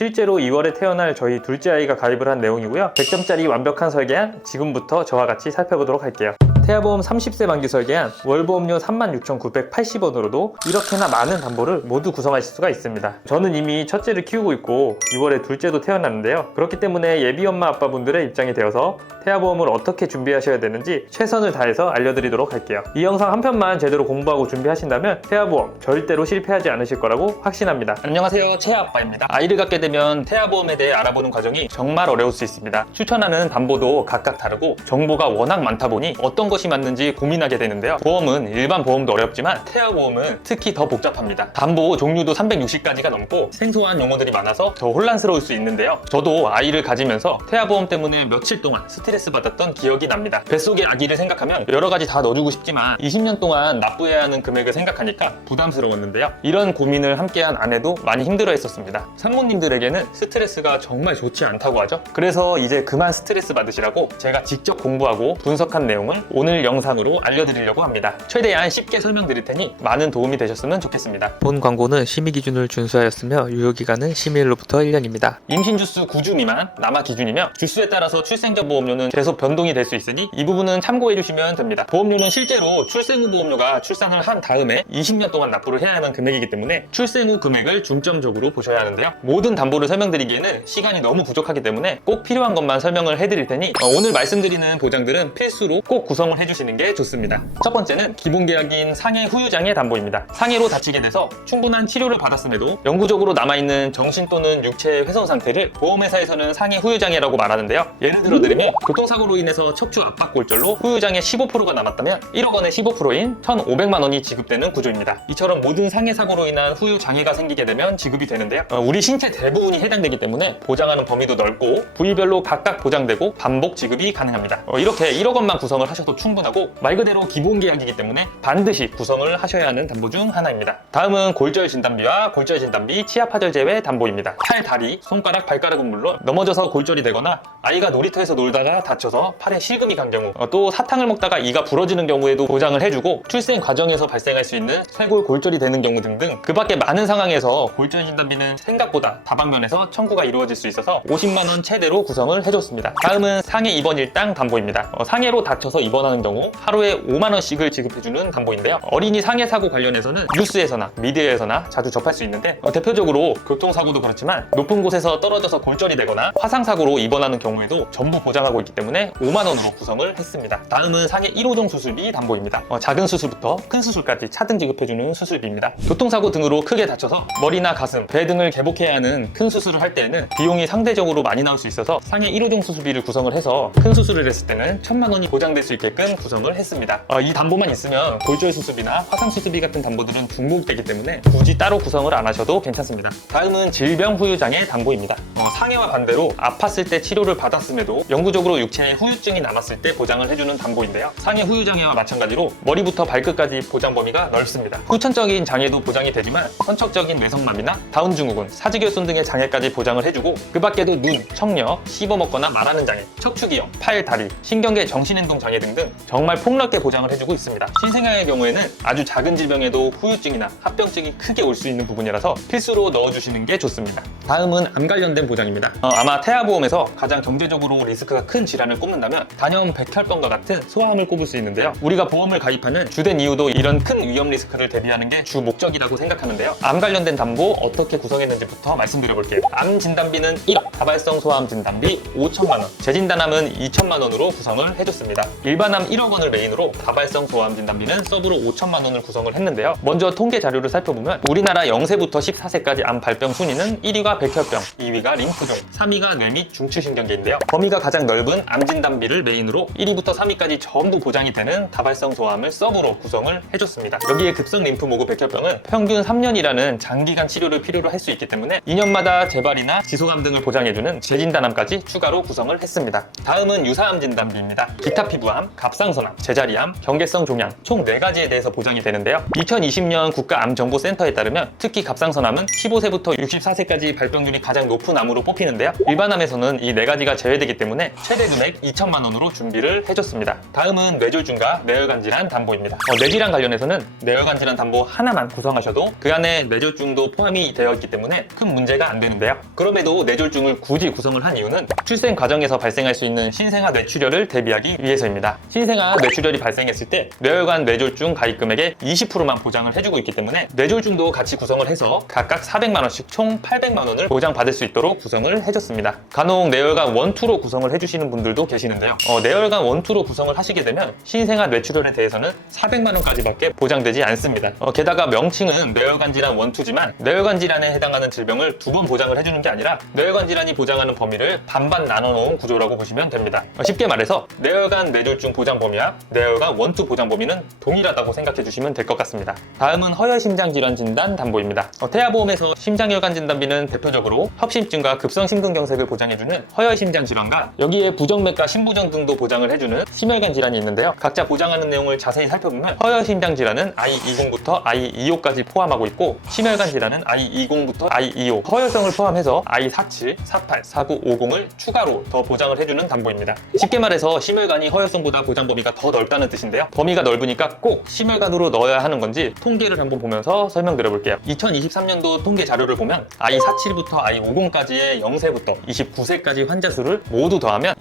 실제로 2월에 태어날 저희 둘째 아이가 가입을 한 내용이고요. 100점짜리 완벽한 설계안 지금부터 저와 같이 살펴보도록 할게요. 태아보험 30세 만기 설계안 월보험료 36,980원으로도 이렇게나 많은 담보를 모두 구성하실 수가 있습니다. 저는 이미 첫째를 키우고 있고 2월에 둘째도 태어났는데요. 그렇기 때문에 예비 엄마 아빠분들의 입장이 되어서 태아보험을 어떻게 준비하셔야 되는지 최선을 다해서 알려드리도록 할게요. 이 영상 한 편만 제대로 공부하고 준비하신다면 태아보험 절대로 실패하지 않으실 거라고 확신합니다. 안녕하세요, 채아아빠입니다. 아이를 갖게 되면 태아보험에 대해 알아보는 과정이 정말 어려울 수 있습니다. 추천하는 담보도 각각 다르고 정보가 워낙 많다 보니 어떤 것이 맞는지 고민하게 되는데요. 보험은 일반 보험도 어렵지만 태아보험은 특히 더 복잡합니다. 담보 종류도 360가지가 넘고 생소한 용어들이 많아서 더 혼란스러울 수 있는데요. 저도 아이를 가지면서 태아보험 때문에 며칠 동안 스트레스 받았던 기억이 납니다. 뱃속의 아기를 생각하면 여러 가지 다 넣어주고 싶지만 20년 동안 납부해야 하는 금액을 생각하니까 부담스러웠는데요. 이런 고민을 함께한 아내도 많이 힘들어했었습니다. 상무님들에게는 스트레스가 정말 좋지 않다고 하죠. 그래서 이제 그만 스트레스 받으시라고 제가 직접 공부하고 분석한 내용을 오늘 영상으로 알려드리려고 합니다. 최대한 쉽게 설명드릴 테니 많은 도움이 되셨으면 좋겠습니다. 본 광고는 심의 기준을 준수하였으며 유효기간은 심의일로부터 1년입니다. 임신 주수 9주 미만 남아 기준이며 주수에 따라서 출생자 보험료는 계속 변동이 될 수 있으니 이 부분은 참고해 주시면 됩니다. 보험료는 실제로 출생 후 보험료가 출산을 한 다음에 20년 동안 납부를 해야 하는 금액이기 때문에 출생 후 금액을 중점적으로 보셔야 하는데요. 모든 담보를 설명드리기에는 시간이 너무 부족하기 때문에 꼭 필요한 것만 설명을 해드릴 테니 오늘 말씀드리는 보장들은 필수로 꼭 구성을 해주시는 게 좋습니다. 첫 번째는 기본 계약인 상해 후유장애 담보입니다. 상해로 다치게 돼서 충분한 치료를 받았음에도 영구적으로 남아있는 정신 또는 육체의 훼손 상태를 보험회사에서는 상해 후유장애라고 말하는데요. 예를 들어 드리면 교통사고로 인해서 척추 압박 골절로 후유장애 15%가 남았다면 1억 원의 15%인 1,500만 원이 지급되는 구조입니다. 이처럼 모든 상해 사고로 인한 후유장애가 생기게 되면 지급이 되는데요. 우리 신체 대부분이 해당되기 때문에 보장하는 범위도 넓고 부위별로 각각 보장되고 반복 지급이 가능합니다. 이렇게 1억 원만 구성을 하셔도 충분하고 말 그대로 기본 계약이기 때문에 반드시 구성을 하셔야 하는 담보 중 하나입니다. 다음은 골절 진단비와 골절 진단비, 치아 파절 제외 담보입니다. 팔, 다리, 손가락, 발가락은 물론 넘어져서 골절이 되거나 아이가 놀이터에서 놀다가 다쳐서 팔에 실금이 간 경우, 또 사탕을 먹다가 이가 부러지는 경우에도 보장을 해주고 출생 과정에서 발생할 수 있는 쇄골 골절이 되는 경우 등등 그 밖에 많은 상황에서 골절 진단비는 생각보다 다방면에서 청구가 이루어질 수 있어서 50만 원 최대로 구성을 해줬습니다. 다음은 상해 입원 일당 담보입니다. 상해로 다쳐서 입원하는 경우 하루에 5만 원씩을 지급해주는 담보인데요. 어린이 상해 사고 관련해서는 뉴스에서나 미디어에서나 자주 접할 수 있는데 대표적으로 교통사고도 그렇지만 높은 곳에서 떨어져서 골절이 되거나 화상사고로 입원하는 경우에도 전부 보장하고 있기 때문에 5만 원으로 구성을 했습니다. 다음은 상해 1호종 수술비 담보입니다. 작은 수술부터 큰 수술까지 차등 지급해주는 수술비입니다. 교통사고 등으로 크게 다쳐서 머리나 가슴, 배 등을 개복해야 하는 큰 수술을 할 때에는 비용이 상대적으로 많이 나올 수 있어서 상해 1호종 수술비를 구성을 해서 큰 수술을 했을 때는 1,000만 원이 보장될 수 있게끔 구성을 했습니다. 이 담보만 있으면 골절 수술비나 화상 수술비 같은 담보들은 중복되기 때문에 굳이 따로 구성을 안 하셔도 괜찮습니다. 다음은 질병 후유장애 담보입니다. 상해와 반대로 아팠을 때 치료를 받았음에도 영구적으로 육체에 후유증이 남았을 때 보장을 해주는 담보인데요. 상해 후유장애와 마찬가지로 머리부터 발끝까지 보장 범위가 넓습니다. 후천적인 장애도 보장이 되지만 선척적인 뇌성마비나 다운증후군, 사지결손 등의 장애까지 보장을 해주고 그 밖에도 눈, 청력, 씹어먹거나 말하는 장애, 척추기형, 팔, 다리, 신경계 정신행동 장애 등등 정말 폭넓게 보장을 해주고 있습니다. 신생아의 경우에는 아주 작은 질병에도 후유증이나 합병증이 크게 올 수 있는 부분이라서 필수로 넣어주시는 게 좋습니다. 다음은 암 관련된 보장입니다. 아마 태아보험에서 가장 경제적으로 리스크가 큰 질환을 꼽는다면 단염, 백혈병과 같은 소아암을 꼽을 수 있는데요. 우리가 보험을 가입하는 주된 이유도 이런 큰 위험 리스크를 대비하는 게 주 목적이라고 생각하는데요. 암 관련된 담보 어떻게 구성했는지부터 말씀드려 볼게요. 암 진단비는 1억, 다발성 소아암 진단비 5천만 원, 재진단암은 2천만 원으로 구성을 해줬습니다. 일반암 1억 원을 메인으로 다발성 소아암 진단비는 서브로 5천만 원을 구성을 했는데요. 먼저 통계 자료를 살펴보면 우리나라 0세부터 14세까지 암 발병 순위는 1위가 백혈병, 2위가 림프종, 3위가 뇌 및 중추신경계인데요. 범위가 가장 넓은 암 진단비를 메인으로 1위부터 3위까지 전부 보장이 되는 다발성 소아암을 서브로 구성을 해줬습니다. 여기에 급성 림프모그 백혈병은 평균 3년이라는 장기간 치료를 필요로 할 수 있기 때문에 2년마다 재발이나 지속암 등을 보장해주는 재진단암까지 추가로 구성을 했습니다. 다음은 유사암 진단비입니다. 기타 피부암, 갑상선암, 제자리암, 경계성 종양 총 4가지에 대해서 보장이 되는데요. 2020년 국가암정보센터에 따르면 특히 갑상선암은 15세부터 64세까지 발병률이 가장 높은 암으로 뽑히는데요. 일반암에서는 이 4가지가 제외되기 때문에 최대 금액 2천만 원으로 준비를 해줬습니다. 다음은 뇌졸중과 뇌혈관 질환 담보입니다. 뇌질환 관련해서는 뇌혈관 질환 담보 하나만 구성하셔도 그 안에 뇌졸중도 포함이 되어 있기 때문에 큰 문제가 안 되는데요. 그럼에도 뇌졸중을 굳이 구성을 한 이유는 출생 과정에서 발생할 수 있는 신생아 뇌출혈을 대비하기 위해서입니다. 신생아 뇌출혈이 발생했을 때 뇌혈관 뇌졸중 가입 금액의 20%만 보장을 해주고 있기 때문에 뇌졸중도 같이 구성을 해서 각각 400만 원씩 총 800만 원을 보장받을 수 있도록 구성을 해줬습니다. 간혹 뇌혈관 1, 2로 구성을 해주시는 분들도 계시는데요. 뇌혈관 1, 2로 구성을 하시게 되면 신생아 뇌출혈에 대해서는 400만 원까지밖에 보장되지 않습니다. 게다가 명칭은 뇌혈관 질환 1, 2지만 뇌혈관 질환에 해당하는 질병을 2번 보장을 해주는 게 아니라 뇌혈관 질환이 보장하는 범위를 반반 나눠놓은 구조라고 보시면 됩니다. 쉽게 말해서 뇌혈관 뇌졸중 보장 범위와 뇌혈관 1, 2 보장 범위는 동일하다고 생각해 주시면 될 것 같습니다. 다음은 허혈심장 질환 진단 담보입니다. 태아보험에서 심장혈관 진단비는 대표적으로 협심증과 급성심근경색을 보장해주는 허혈심장 질환과 여기에 부정맥과 심부정 등도 보장을 해주는 심혈관 질환이 있는데요. 각자 보장하는 내용을 자세히 살펴보면 허혈심장 질환은 I20부터 I25까지 포함하고 있고 심혈관 질환은 I20부터 I25, 허혈성을 포함해서 I47, 48, 49, 50을 추가로 더 보장을 해주는 담보입니다. 쉽게 말해서 심혈관이 허혈성보다 보장 범위가 더 넓다는 뜻인데요. 범위가 넓으니까 꼭 심혈관으로 넣어야 하는 건지 통계를 한번 보면서 설명드려 볼게요. 2023년도 통계 자료를 보면 I47부터 I50까지의 0세부터 29세까지 환자 수를 모두 더하면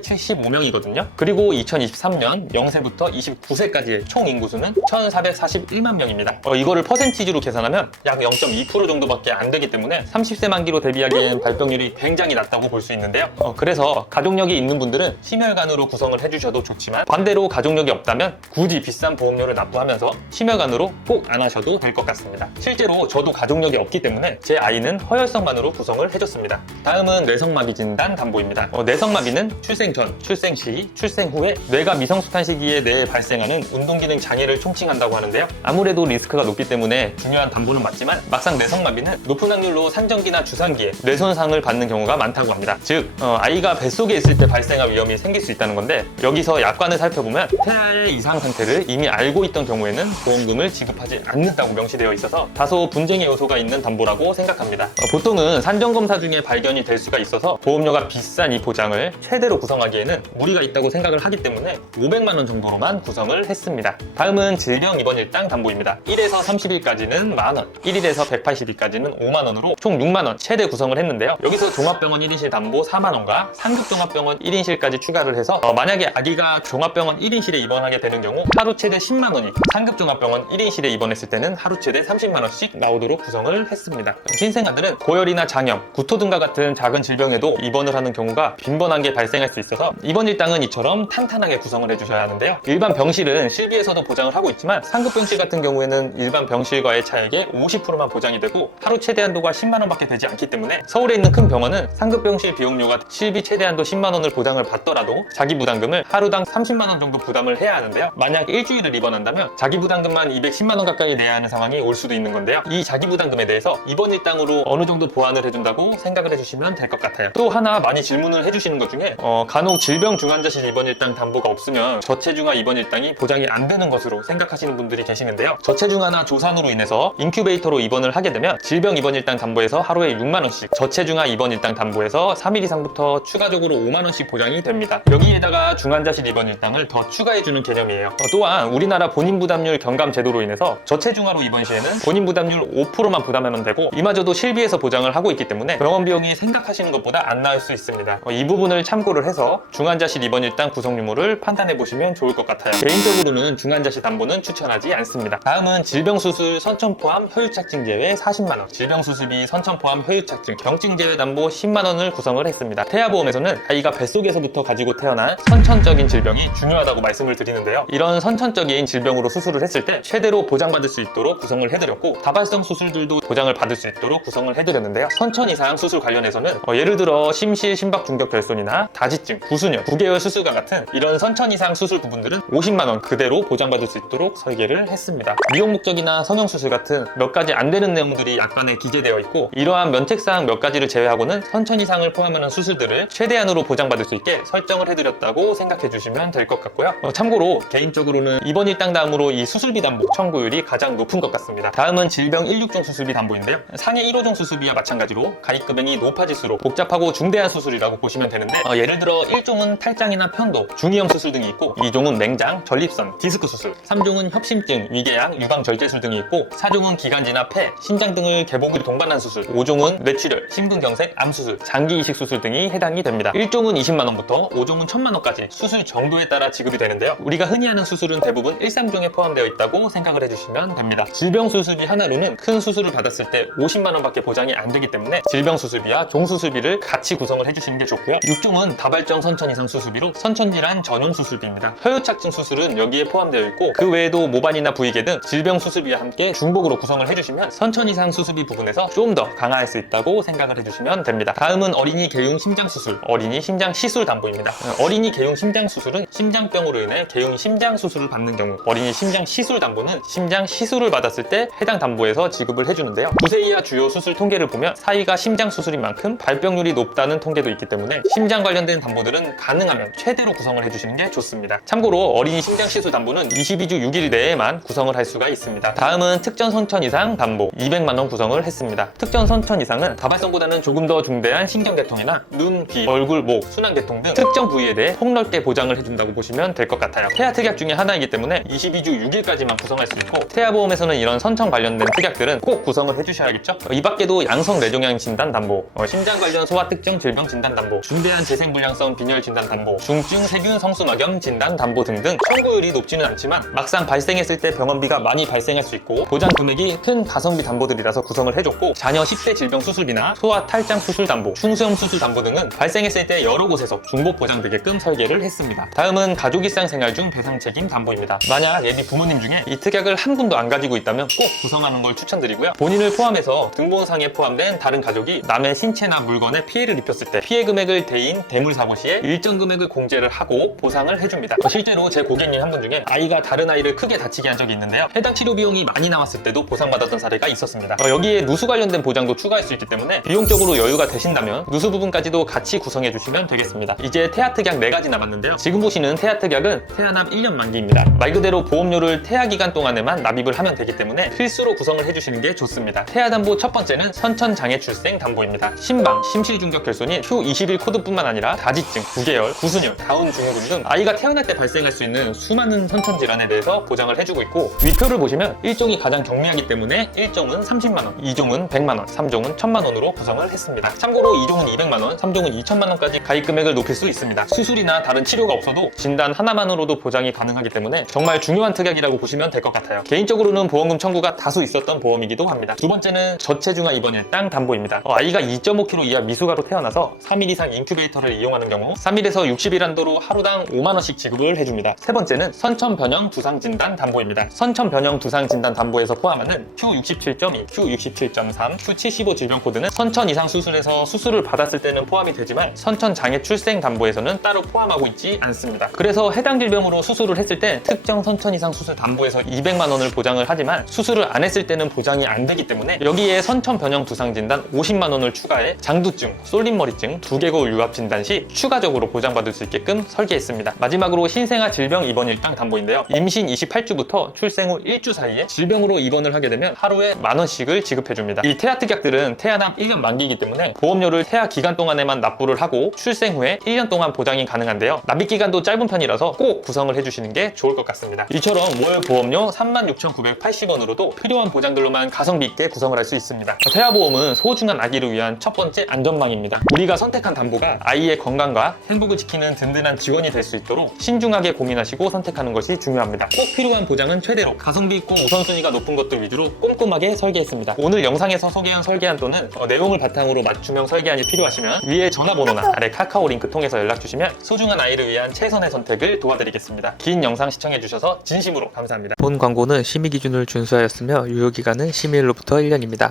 27,875명이거든요. 그리고 2023년 0세부터 29세까지의 총 인구수는 1,441만 명입니다. 이거를 퍼센티지로 계산하면 약 0.2% 정도밖에 안 되기 때문에 30세 만기로 대비하기엔 발병률이 굉장히 낮다고 볼 수 있는데요. 그래서 가족력이 있는 분들은 심혈관으로 구성을 해주셔도 좋지만 반대로 가족력이 없다면 굳이 비싼 보험료를 납부하면서 심혈관으로 꼭 안 하셔도 될 것 같습니다. 실제로 저도 가족력이 없기 때문에 제 아이는 허혈성만으로 구성을 해줬습니다. 다음은 뇌성마비 진단 담보입니다. 뇌성마비는 출생 전, 출생 시, 출생 후에 뇌가 미성숙한 시기에 뇌에 발생하는 운동기능 장애를 총칭한다고 하는데요. 아무래도 리스크가 높기 때문에 중요한 담보는 맞지만 막상 뇌성마비는 높은 확률로 산전기나 주산기에 뇌손상을 받는 경우가 많다고 합니다. 즉 아이가 뱃속에 있을 때 발생할 위험이 생길 수 있다는 건데 여기서 약관을 살펴보면 태아의 이상 상태를 이미 알고 있던 경우에는 보험금을 지급하지 않는다고 명시되어 있어서 다소 분쟁의 요소가 있는 담보라고 생각합니다. 보통은 산전검사 중에 발견이 될 수가 있어서 보험료가 비싼 이 보장을 최대로 구성하기에는 무리가 있다고 생각을 하기 때문에 500만 원 정도로만 구성을 했습니다. 다음은 질병 입원 일당 담보입니다. 1에서 30일까지는 만원, 1일에서 180일까지는 5만 원으로 총 6만 원 최대 구성을 했는데요. 여기서 종합병원 1인실 담보 4만 원과 상급 종합병원 1인실까지 추가를 해서 만약에 아기가 종합병원 1인실에 입원하게 되는 경우 하루 최대 10만 원이 상급 종합병원 1인실에 입원했을 때는 하루 최대 30만 원씩 나오도록 구성을 했습니다. 신생아들은 고열이나 장염, 구토 등과 같은 작은 질병에도 입원을 하는 경우가 빈번하게 발생할 수 있어서 입원 일당은 이처럼 탄탄하게 구성을 해주셔야 하는데요. 일반 병실은 실비에서도 보장을 하고 있지만 상급 병실 같은 경우에는 일반 병실과의 차액의 50%만 보장이 되고 하루 최대 한도가 10만 원밖에 되지 않기 때문에 서울에 있는 큰 병원은 상급 병실 비용료가 실비 최대 한도 10만 원을 보장을 받더라도 자기 부담금을 하루당 30만 원 정도 부담을 해야 하는데요. 만약 일주일을 입원한다면 자기 부담금만 210만 원 가까이 내야 하는 상황이 올 수도 있는 건데요. 이 자기 부담금에 대해서 입원 일당으로 어느 정도 보완을 해준다고 생각을 해주시면 될 것 같아요. 또 하나 많이 질문을 해주시는 것 중에 간혹 질병 중환자실 입원 일당 담보가 없으면 저체중아 입원 일당이 보장이 안 되는 것으로 생각하시는 분들이 계시는데요. 저체중아나 조산으로 인해서 인큐베이터로 입원을 하게 되면 질병 입원 일당 담보에서 하루에 6만 원씩, 저체중아 입원 일당 담보에서 3일 이상부터 추가적으로 5만 원씩 보장이 됩니다. 여기에다가 중환자실 입원 일당을 더 추가해주는 개념이에요. 또한 우리나라 본인 부담률 경감 제도로 인해서 저체중아로 입원 시에는 본인 부담률 5%만 부담하면 되고 이마저도 실비에서 보장을 하고 있기 때문에 병원 비용이 생각하시는 것보다 안 나을 수 있습니다. 이 부분을 참고를 해서 중환자실 입원 일당 구성 유무를 판단해 보시면 좋을 것 같아요. 개인적으로는 중환자실 담보는 추천하지 않습니다. 다음은 질병수술 선천 포함 혈유착증 제외 40만 원, 질병수술비 선천 포함 혈유착증 경증 제외 담보 10만 원을 구성을 했습니다. 태아보험에서는 아이가 뱃속에서부터 가지고 태어난 선천적인 질병이 중요하다고 말씀을 드리는데요. 이런 선천적인 질병으로 수술을 했을 때 최대로 보장받을 수 있도록 구성을 해드렸고 다발성 수술들도 보장을 받을 수 있도록 구성을 해드렸는데요. 선천 이상 수술 관련해서는 예를 들어 심실 심박 중격 결손이나 다지증, 구순열, 구개열 수술과 같은 이런 선천 이상 수술 부분들은 50만 원 그대로 보장받을 수 있도록 설계를 했습니다. 미용 목적이나 성형 수술 같은 몇 가지 안 되는 내용들이 약관에 기재되어 있고 이러한 면책사항 몇 가지를 제외하고는 선천 이상을 포함하는 수술들을 최대한으로 보장받을 수 있게 설정을 해드렸다고 생각해 주시면 될 것 같고요. 참고로 개인적으로는 입원 일당 다음으로 이 수술비 담보 청구율이 가장 높은 것 같습니다. 다음은 질병 1, 6종 수술비 담보인데요. 상해 1호종 수술비와 마찬가지로 가입 금액이 높아질수록 복잡하고 중대한 수술이라고 보시면 되는데 예를 들어 1종은 탈장이나 편도, 중이염 수술 등이 있고 2종은 맹장, 전립선, 디스크 수술, 3종은 협심증, 위궤양, 유방절제술 등이 있고 4종은 기관지나 폐, 신장 등을 개봉을 동반한 수술, 5종은 뇌출혈, 심근경색, 암수술, 장기 이식 수술 등이 해당이 됩니다. 1종은 20만원부터 5종은 1000만원까지 수술 정도에 따라 지급이 되는데요. 우리가 흔히 하는 수술은 대부분 1, 3종에 포함되어 있다고 생각을 해주시면 됩니다. 질병 수술비 하나로는 큰 수술을 받았을 때 50만원밖에 보장이 안 되기 때문에 질병 수술비와 종 수술비를 같이 구성을 해주시는 게 좋고요. 6종은 다발정 선천 이상 수술비로 선천질환 전용 수술비입니다. 혈유착증 수술은 여기에 포함되어 있고 그 외에도 모반이나 부위계 등 질병 수술비와 함께 중복으로 구성을 해주시면 선천 이상 수술비 부분에서 좀 더 강화할 수 있다고 생각을 해주시면 됩니다. 다음은 어린이 개용 심장 수술, 어린이 심장 시술 담보입니다. 어린이 개용 심장 수술은 심장병으로 인해 개용 심장 수술을 받는 경우, 어린이 심장 시술 담보는 심장 시술을 받았을 때 해당 담보에서 지급을 해주는데요. 9세 이하 주요 수술 통계를 보면 사위가 심장 수술인 만큼 발병률이 높다는 통계도 있기 때문에 심장 관련된 담보들은 가능하면 최대로 구성을 해주시는 게 좋습니다. 참고로 어린이 심장 시술 담보는 22주 6일 내에만 구성을 할 수가 있습니다. 다음은 특전 선천 이상 담보 200만원 구성을 했습니다. 특전 선천 이상은 다발성보다는 조금 더 중대한 신경계통이나 눈, 귀, 얼굴, 목, 순환계통 등 특정 부위에 대해 폭넓게 보장을 해준다고 보시면 될 것 같아요. 태아 특약 중에 하나이기 때문에 22주 6일까지만 구성할 수 있고 태아보험에서는 이런 선천 관련된 특약들은 꼭 구성을 해주셔야겠죠. 이 밖에도 양성 뇌종양 진단 담보, 심장 관련 소아 특정 질병 진단 담보, 중대한 재생불량성 빈혈 진단 담보, 중증 세균 성수막염 진단 담보 등등 청구율이 높지는 않지만 막상 발생했을 때 병원비가 많이 발생할 수 있고 보장 금액이 큰 가성비 담보들이라서 구성을 해줬고 자녀 10대 질병 수술비나 소아 탈장 수술 담보, 충수염 수술 담보 등은 발생했을 때 여러 곳에서 중복 보장되게끔 설계를 했습니다. 다음은 가족 일상 생활 중 배상 책임 담보입니다. 만약 예비 부모님 중에 이 특약을 한 분도 안 가지고 있다면 꼭 구성하는 걸 추천드리고요. 본인을 포함해서 등본상에 포함된 다른 가족이 남의 신체나 물건에 피해를 입혔을 때 피해 금액을 대인 대물사고 시에 일정 금액을 공제를 하고 보상을 해줍니다. 실제로 제 고객님 한 분 중에 아이가 다른 아이를 크게 다치게 한 적이 있는데요. 해당 치료 비용이 많이 나왔을 때도 보상받았던 사례가 있었습니다. 여기에 누수 관련된 보장도 추가할 수 있기 때문에 비용적으로 여유가 되신다면 누수 부분까지도 같이 구성해 주시면 되겠습니다. 이제 태아 특약 4가지 남았는데요. 지금 보시는 태아 특약은 태아납 1년 만기입니다. 말 그대로 보험료를 태아 기간 동안에만 납입을 하면 되기 때문에 필수로 구성을 해주시는 게 좋습니다. 태아 담보 첫 번째는 선천장애 출생 담보입니다. 심방, 심실중격 결손인 Q21 코드뿐만 아니라 다지증, 구개열, 구순혈, 다운 증후군 등 아이가 태어날 때 발생할 수 있는 수많은 선천 질환에 대해서 보장을 해주고 있고 위표를 보시면 1종이 가장 경미하기 때문에 1종은 30만원, 2종은 100만원, 3종은 1000만원으로 구성을 했습니다. 참고로 2종은 200만원, 3종은 2000만원까지 가입 금액을 높일 수 있습니다. 수술이나 다른 치료가 없어도 진단 하나만으로도 보장이 가능하기 때문에 정말 중요한 특약이라고 보시면 될 것 같아요. 개인적으로는 보험금 청구가 다수 있었던 보험이기도 합니다. 두 번째는 저체중아 입원 일당 담보입니다. 아이가 2.5kg 이하 미숙아로 태어나서 3일 이상 인큐베이터를 이용하는 경우 3일에서 60일 한도로 하루당 5만원씩 지급을 해줍니다. 세 번째는 선천 변형 두상 진단 담보입니다. 선천 변형 두상 진단 담보에서 포함하는 Q67.2, Q67.3, Q75 질병 코드는 선천 이상 수술에서 수술을 받았을 때는 포함이 되지만 선천 장애 출생 담보에서는 따로 포함하고 있지 않습니다. 그래서 해당 질병으로 수술을 했을 때 특정 선천 이상 수술 담보에서 200만원을 보장을 하지만 수술을 안 했을 때는 보장이 안 되기 때문에 여기에 선천 변형 두상 진단 50만원을 추가해 장두증, 쏠림머리증, 두개골 유압 진단 시 추가적으로 보장받을 수 있게끔 설계했습니다. 마지막으로 신생아 질병 입원 일당 담보인데요. 임신 28주부터 출생 후 1주 사이에 질병으로 입원을 하게 되면 하루에 만원씩을 지급해줍니다. 이 태아 특약들은 태아납 1년 만기이기 때문에 보험료를 태아 기간 동안에만 납부를 하고 출생 후에 1년 동안 보장이 가능한데요. 납입 기간도 짧은 편이라서 꼭 구성을 해주시는 게 좋을 것 같습니다. 이처럼 월 보험료 36,980원으로도 필요한 보장들로만 가성비 있게 구성을 할 수 있습니다. 태아보험은 소중한 아기를 위한 첫 번째 안전망입니다. 우리가 선택한 담보가 아이의 건강과 행복을 지키는 든든한 지원이 될 수 있도록 신중하게 고민하시고 선택하는 것이 중요합니다. 꼭 필요한 보장은 최대로 가성비 있고 우선순위가 높은 것들 위주로 꼼꼼하게 설계했습니다. 오늘 영상에서 소개한 설계안 또는 내용을 바탕으로 맞춤형 설계안이 필요하시면 위에 전화번호나 아래 카카오 링크 통해서 연락주시면 소중한 아이를 위한 최선의 선택을 도와드리겠습니다. 긴 영상 시청해주셔서 진심으로 감사합니다. 본 광고는 심의 기준을 준수하였으며 유효기간은 심의일로부터 1년입니다.